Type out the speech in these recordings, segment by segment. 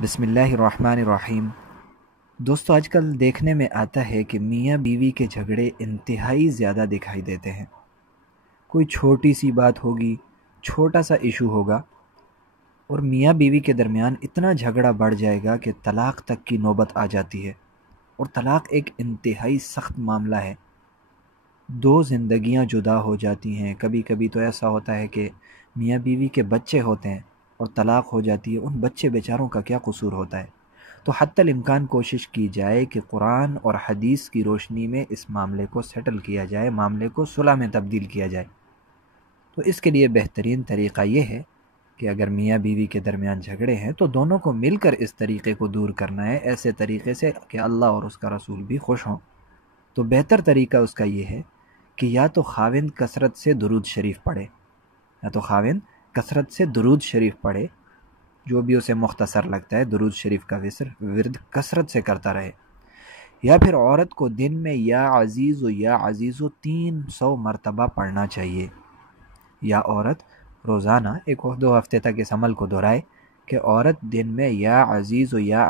بسم اللہ الرحمن الرحیم۔ دوستو، آج کل دیکھنے میں آتا ہے کہ میاں بیوی کے جھگڑے انتہائی زیادہ دکھائی دیتے ہیں۔ کوئی چھوٹی سی بات ہوگی، چھوٹا سا ایشو ہوگا اور میاں بیوی کے درمیان اتنا جھگڑا بڑھ جائے گا کہ طلاق تک کی نوبت آ جاتی ہے۔ اور طلاق ایک انتہائی سخت معاملہ ہے۔ دو زندگیاں جدا ہو جاتی ہیں۔ کبھی کبھی تو ایسا ہوتا ہے کہ میاں بیوی کے بچے ہوتے ہیں اور طلاق ہو جاتی ہے۔ ان بچے بیچاروں کا کیا قصور ہوتا ہے؟ تو حتی الامکان کوشش کی جائے کہ قرآن اور حدیث کی روشنی میں اس معاملے کو سیٹل کیا جائے، معاملے کو صلح میں تبدیل کیا جائے۔ تو اس کے لیے بہترین طریقہ یہ ہے کہ اگر میاں بیوی کے درمیان جھگڑے ہیں تو دونوں کو مل کر اس طریقے کو دور کرنا ہے، ایسے طریقے سے کہ اللہ اور اس کا رسول بھی خوش ہوں۔ تو بہتر طریقہ اس کا یہ ہے کہ یا تو خاوند کثرت سے درود شریف پڑھے، درود شریف پڑھے، جو بھی اسے مختصر لگتا ہے، درود شریف کا ورد کثرت سے کرتا رہے۔ یا پھر عورت کو دن میں یا عزیزو 300 مرتبہ پڑھنا چاہیے۔ یا عورت روزانہ 1-2 ہفتے تک اس عمل کو دہرائے کہ عورت دن میں یا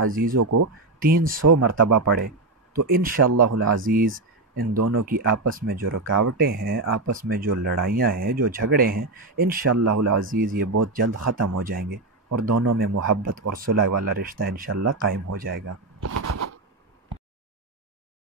عزیزو کو 300 مرتبہ پڑھے، تو انشاءاللہ العزیز ان دونوں کی آپس میں جو رکاوٹیں ہیں، آپس میں جو لڑائیاں ہیں، جو جھگڑے ہیں، انشاءاللہ العزیز یہ بہت جلد ختم ہو جائیں گے اور دونوں میں محبت اور صلح والا رشتہ انشاءاللہ قائم ہو جائے گا۔